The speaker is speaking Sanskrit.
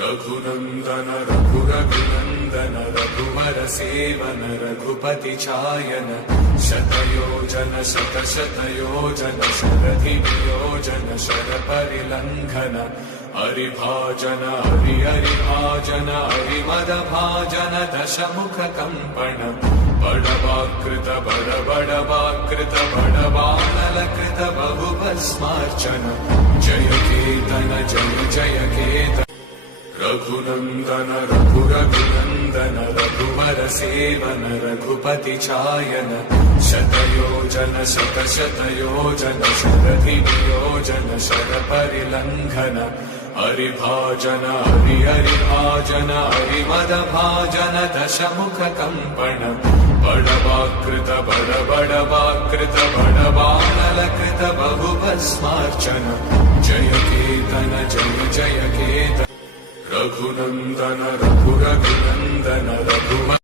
रघुनंदन रघुरघुनंदन रघुवर सेवन रघुपति चायन शतयोजन शतशतयोजन शरधियोजन शरपरिलंघन हरिभाजन हरिभाजन हरिमदभाजन दशमुख कंपन बड़वाकृत बड़वाकृत बड़वानलकृत बहुभस्मार्चन जय केतन जय केतन रघुनंदन रघुरघुनंदन रघुवर सेवन रघुपति चायन शतयोजन शतशतयोजन शरधियोजन शरपरिलंघन हरिभाजन हरिभाजन हरिमदभाजन दशमुख कंपन बड़वाकृत बड़वाकृत बड़वानलकृत बहुभस्मार्चन जय केतन जय केतन रघुनंदन रघुरघुनंदन